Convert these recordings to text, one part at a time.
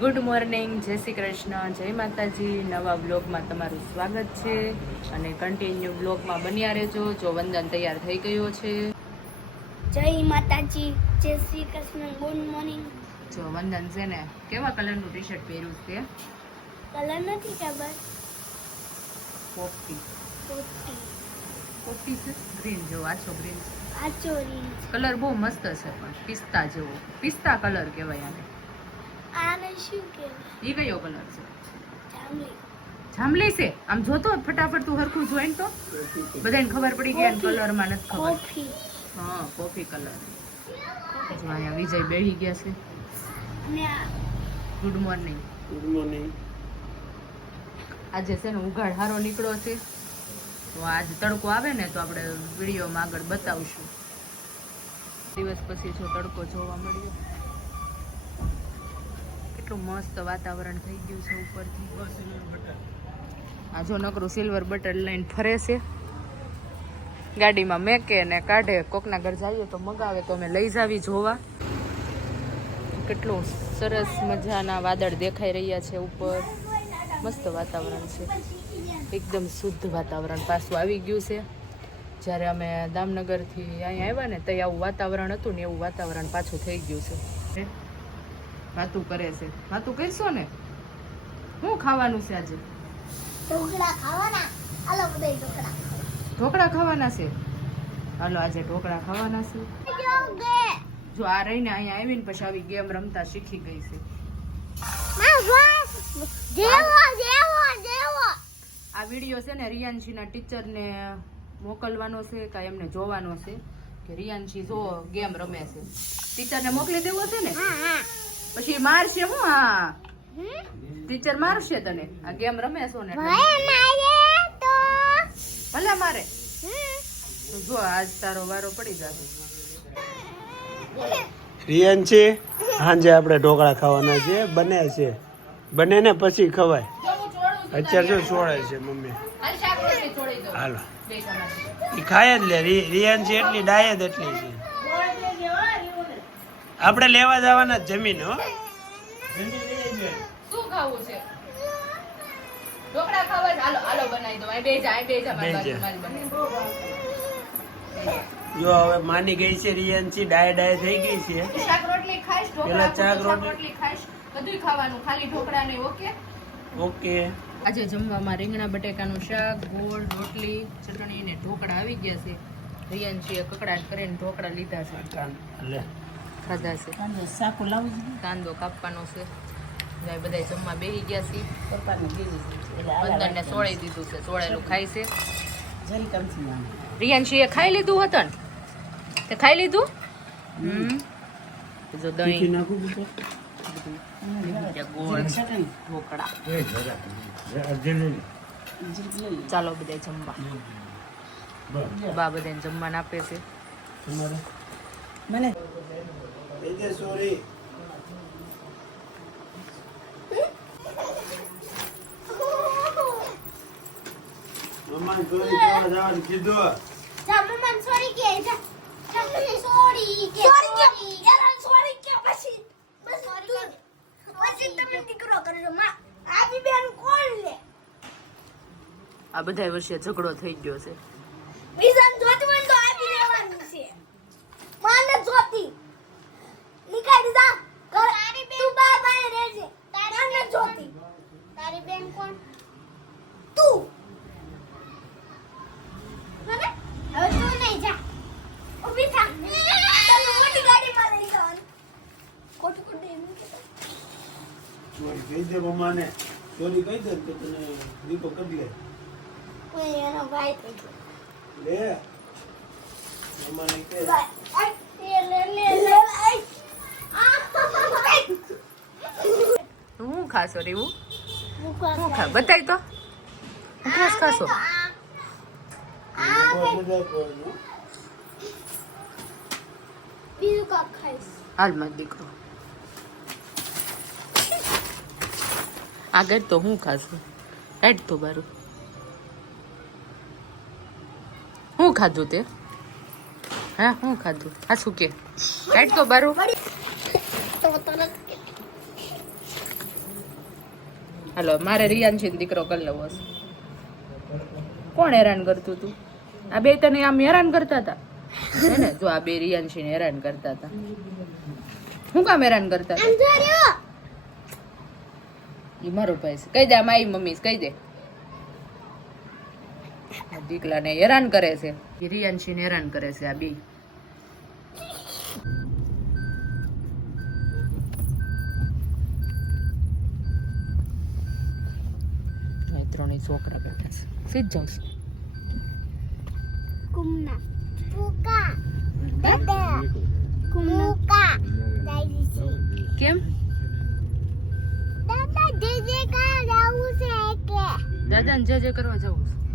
Good morning જય શ્રી કૃષ્ણ જય માતાજી. નવા બ્લોગમાં તમારું સ્વાગત છે અને કન્ટિન્યુ બ્લોગમાં બન્યા રહેજો જો વંદન તૈયાર થઈ ગયો છે. જય માતાજી જય શ્રી કૃષ્ણ ગુડ મોર્નિંગ. જો વંદન છે ને કેવા કલરનું ટી શર્ટ પહેર્યું છે? કલર નથી ખબર. પોપટી પોતી પોપટી છે? ગ્રીન જેવો આછો ગ્રીન. આછો ગ્રીન કલર બહુ મસ્ત છે પણ પિસ્તા જેવો. પિસ્તા કલર કહેવાય આને. આને શું કહેવાય એ કયો કલર છે? જાંબલી. જાંબલી છે? આમ જોતો ફટાફટ તું હરખું જોઈન તો? બધાને ખબર પડી ગઈ કલર કલરમાં નથી ખબર. કોફી. હા કોફી કલર અહીંયા વિજય બેહી ગયા છે. ગુડ મોર્નિંગ ગુડ મોર્નિંગ આજે છે ને ઉઘાડ હારો નીકળ્યો છે. તો આજ તડકો આવે ને તો આપણે વિડીયોમાં આગળ બતાવશું. દિવસ પછી જો તડકો જોવા મળ્યો. કેટલું મસ્ત વાતાવરણ થઈ ગયું છે ઉપરથી. આ જો નકરું સિલ્વર બટર લઈને ફરે છે. ગાડીમાં મેકે ને કાઢે. કોકના ઘર જઈએ તો મગાવે તો અમે લઈ જાવી જોવા. કેટલું સરસ મજાના વાદળ દેખાઈ રહ્યા છે ઉપર. મસ્ત વાતાવરણ છે. એકદમ શુદ્ધ વાતાવરણ પાછું આવી ગયું છે. જ્યારે અમે દામનગરથી અહીંયા આવ્યા ને ત્યાં આવું વાતાવરણ હતું ને એવું વાતાવરણ પાછું થઈ ગયું છે. વાતું કરે છે. વાતું કરશો ને? શું ખાવાનું છે આજે? ઢોકળા ખાવાના? હાલો બધા ઢોકળા ઢોકળા ખાવાના છે? હાલો આજે ઢોકળા ખાવાના છે. જો આ રહીને અહીંયા આવીને પછી આવી ગેમ રમતા શીખી ગઈ છે. આ વીડિયો છે ને રિયાન્શીના ટીચરને મોકલવાનો છે કાંઈ એમને જોવાનો છે કે રિયાન્શી જો ગેમ રમે છે. ટીચરને મોકલી દેવો છે ને? હા હા. પછી મારશે હું? હા. ટીચર મારશે તને. આ ગેમ રમે છો ને એટલે. ભાઈ મારે તો. ભલે મારે. જો આજ તારો વારો પડી જશે. રિયન છે? સાંજે આપણે ઢોકળા ખાવાના છે બને છે. બને ને પછી ખવાય. અત્યારે જો છોડે છે મમ્મી. હાલ શાક રોટલી છોડી દો. હાલો. એ ખાય જ લે. રિ- રિયાન છે એટલી ડાય જ એટલી છે. આપણે લેવા જવાના જમીન હો. શું ખાવું છે? ઢોકળા ખાવા હાલો હાલો બનાવી દો અહીં બે જા બે મારી હવે માની ગઈ છે રિયાન છે ડાય ડાય થઈ ગઈ છે. શાક રોટલી ખાઈશ ઢોકળા શાક રોટલી. ખાઈશ. બધું ખાવાનું ખાલી ઢોકળા નહીં ઓકે? ઓકે. આજે જમવામાં રીંગણા બટેકાનું શાક ગોળ રોટલી ચટણી ને ઢોકળા આવી ગયા છે. રિયાનશીએ કકડાટ કરીને ઢોકળા લીધા છે. ખાધા છે. કાંદો કાપવાનો છે. બધા જમવા બેસી ગયા છે. બંદરને સોળે દીધું છે. સોળેલું ખાય છે. રિયાનશીએ ખાઈ લીધું હતું ને તે ખાઈ લીધું? હમ. જો દહીં. ચાલો બધા જમવા. બા બધાને જમવાના આપે છે. તમારે? એ સોરી મમ્માને સોરી કહેવા જવાનું કીધું જા મમ્મા સોરી કે જા જા સોરી કે સોરી કે સોરી કે પછી બસ સોરી પછી તમે દીકરો કરજો માં આવી બેન કોણ લે? આ બધા વર્ષે ઝઘડો થઈ ગયો છે. બીજાને જોતી હોય તો આવી રહેવાનું છે માને જોતી નીકાળી જા તારી બેન તું બાર બાર રહેજે તારી જોતી તારી બેન કોણ? તું. મને? હવે તું નહીં જા. ઊભી થા. તને મોટી ગાડીમાં લઈ જવાનું. ખોટું ખોટું એમ કહેતા. કહી દે મમ્માને. સોરી કહી દે તો તને દીપક કરી લે. કોઈ એનો ભાઈ થઈ ગયો. લે. મમ્માને કહે. ભાઈ લે લે લે હું ખાશો રેવું મુકવા હું ખા બતાય તો. હું ખાસ ખાશો? આ કોઈ બધા કોઈ બીજું કાક ખાઈશ. હાલ મારો દીકરો. આગળ તો હું ખાશું? હેડ તો બારું. હું ખાધું તે? હા હું ખાધું. હા શું કે? હેડ તો બારું. તો તરત કે હાલો મારે રિયાન દીકરો કરી લેવો છે કોણ હેરાન કરતું તું? આ બે તને આમ હેરાન કરતા હતા હે ને જો આ બે રિયાન છે હેરાન કરતા હતા શું કામ હેરાન કરતા હતા ઈ મારો ભાઈ છે. કહી દે મારી મમ્મી કહી દે. દીકલાને હેરાન કરે છે. રિયાંશીને હેરાન કરે છે આ બે. ત્રણેય છોકરા બેઠા છે. સીધ જાઉં છું. કુમના. કુકા દાદા કુમુકા દાદી છે. કેમ? દાદા જે જે કા જાવું છે કે દાદાને જે જે કરવા જવું છે.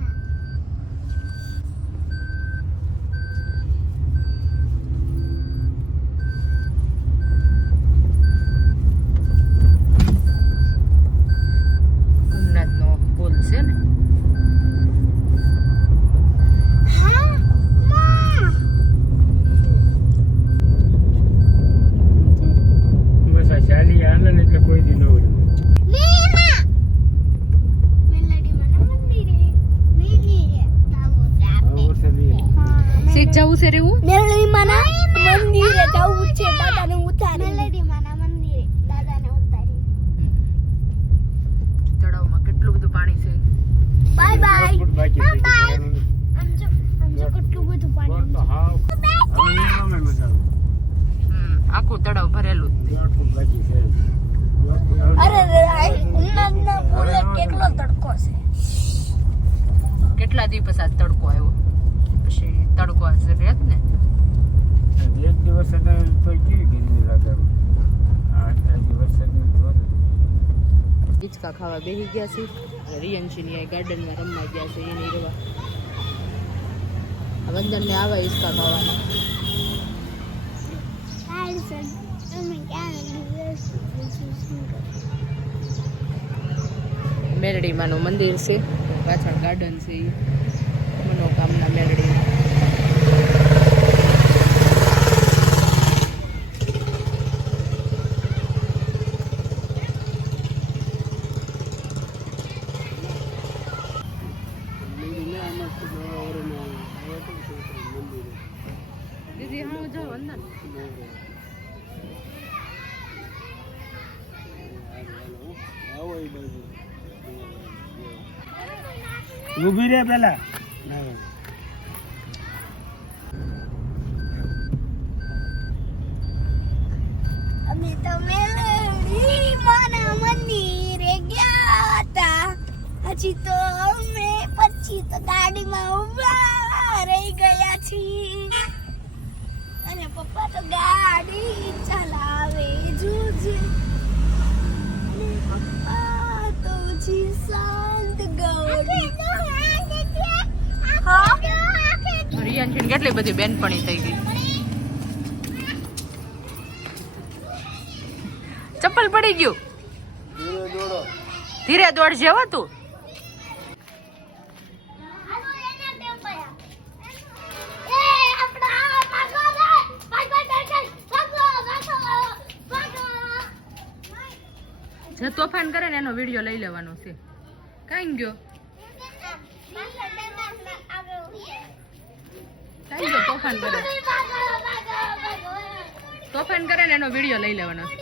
જવું છે રેવું? મેલડી માના મંદિરે જવું છે દાદાને ઉતારી. મેલડી માના મંદિરે દાદાને ઉતારી. તળાવમાં કેટલું બધું પાણી છે? Bye bye. આમ જો આમ જો કેટલું બધું પાણી આખું તળાવ ભરેલું અરે કેટલો તડકો છે. કેટલા દિવસ આ તડકો આવ્યો? પછી તડકો હશે જ ને એક દિવસ તો કેવી ગરમી લાગે આમ. આ અત્યારે વરસાદનું જોર. હિંચકા ખાવા બેસી ગયા છે રિયન્શીની આ ગાર્ડનમાં રમવા ગયા છે એની રવા વંદનને આવા હિંચકા ખાવાના મેરડીમાંનું મંદિર છે પાછળ ગાર્ડન છે ઈ. મનોકામના મેરડી દીદી હા જો વંદન ઊભી રે પેલા. અમે તો મંદિરે ગયા હતા. હજી તો અમે પછી તો ગાડીમાં ઊભા રહી ગયા છીએ. અને પપ્પા તો ગાડી ચલાવે જોજે. પપ્પા તો જી શાંત ગૌરી. કેટલી બધી બેનપણી થઈ ગઈ. ચપ્પલ પડી ગયું. ધીરે દોડ. જેવો તું. એનો વીડિયો લઈ લેવાનો છે. કાંઈ ગયો? કાંઈ ગયો? તોફાન કરે. તોફાન કરે ને એનો વીડિયો લઈ લેવાનો છે.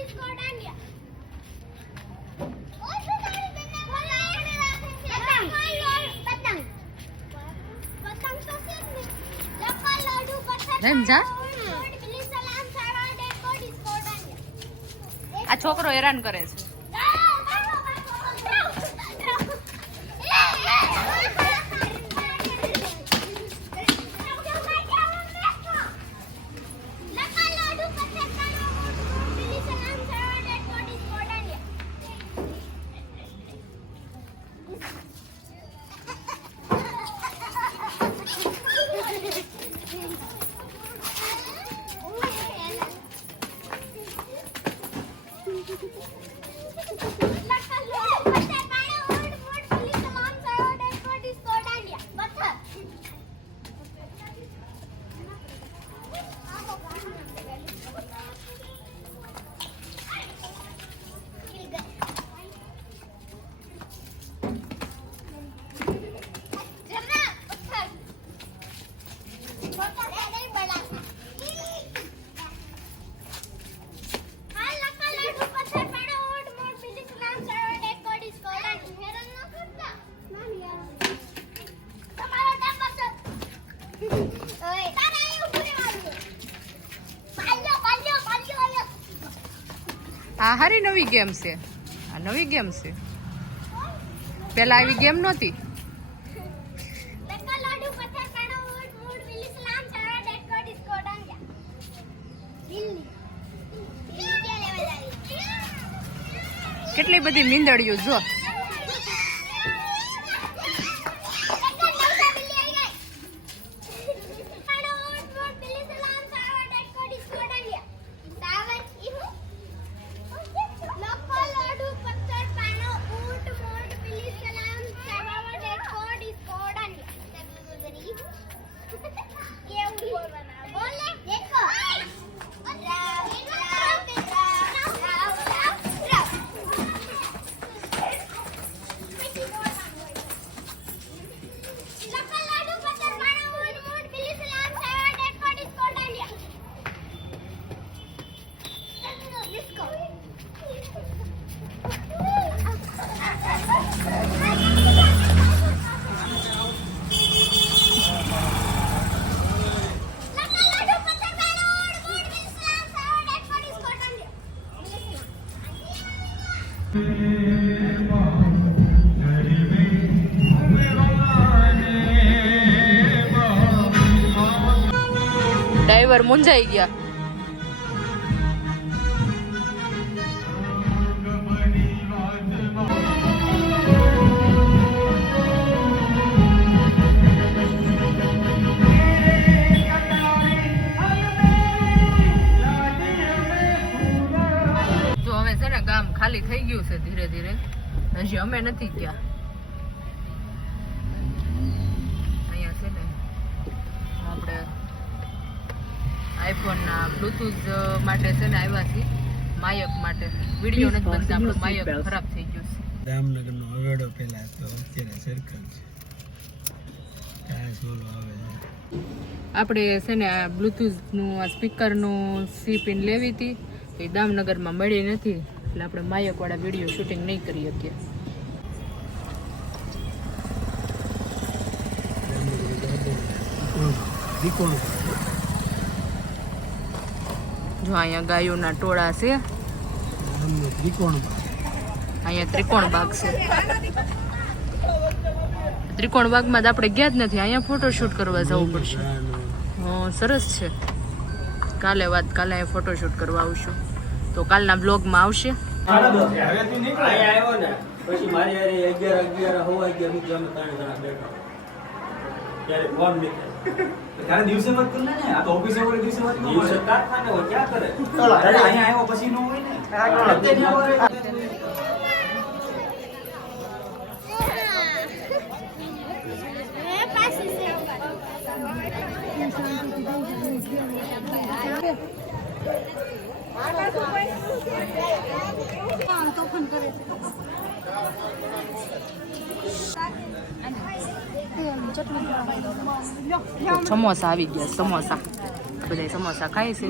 આ છોકરો હેરાન કરે છે. આ હારી નવી ગેમ છે. આ નવી ગેમ છે. પેલા આવી ગેમ નહોતી. કેટલી બધી મીંદડીઓ, જો. ડ્રાઈવર મુંજાઈ ગયા. હજી અમે નથી ગયા. અહીંયા છે ને આપણે આઈફોનના બ્લૂટૂથ માટે છે ને આવ્યા છીએ. માયક માટે. વીડિયો નથી બનતા આપણું માયક ખરાબ થઈ ગયો છે. દામનગરનો અવેડો પેલા તો અત્યારે સર્કલ છે. ત્યાં છે આપણે છે ને આ બ્લૂટૂથનું આ સ્પીકરનું સી પિન લેવી હતી. એ દામનગરમાં મળી નથી. એટલે આપણે માયકવાળા વીડિયો શૂટિંગ નહીં કરી શકીએ. ત્રિકોણ જો અહીંયા ગાયોના ટોળા છે. ત્રિકોણ અહીંયા ત્રિકોણ બાગ છે. ત્રિકોણ બાગમાં તો આપણે ગયા જ નથી. અહીંયા ફોટોશૂટ કરવા જવું પડશે. હા સરસ છે. કાલે વાત કાલે અહીંયા ફોટોશૂટ કરવા આવશું. તો કાલના બ્લોગમાં આવશે. અહીંયા આવ્યો પછી મારી અગિયાર અગિયાર હવા અગિયાર સુધી અમે ત્રણ જણા બેઠા. ત્યારે ફોન નીકળે. ત્યારે દિવસે વાત કરી લે ને. આ તો ઓફિસે હોય દિવસે વાત ન દિવસે કારખાને હોય ક્યાં કરે? અરે અહીંયા આવ્યો પછી નો હોય ને. તોફાન પાછી છે. સમોસા આવી ગયા, સમોસા. બધા સમોસા ખાય છે.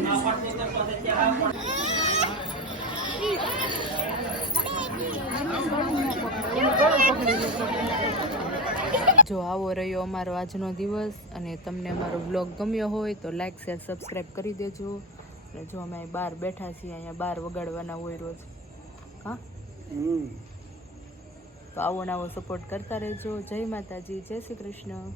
જો આવો રહ્યો અમારો આજનો દિવસ અને તમને અમારો બ્લોગ ગમ્યો હોય તો લાઇક શેર સબસ્ક્રાઈબ કરી દેજો. અને જો અમે બહાર બેઠા છીએ, અહીંયા બહાર વગાડવાના હોય રોજ. હા? તો આવો નવો સપોર્ટ કરતા રહેજો. જય માતાજી જય શ્રી કૃષ્ણ.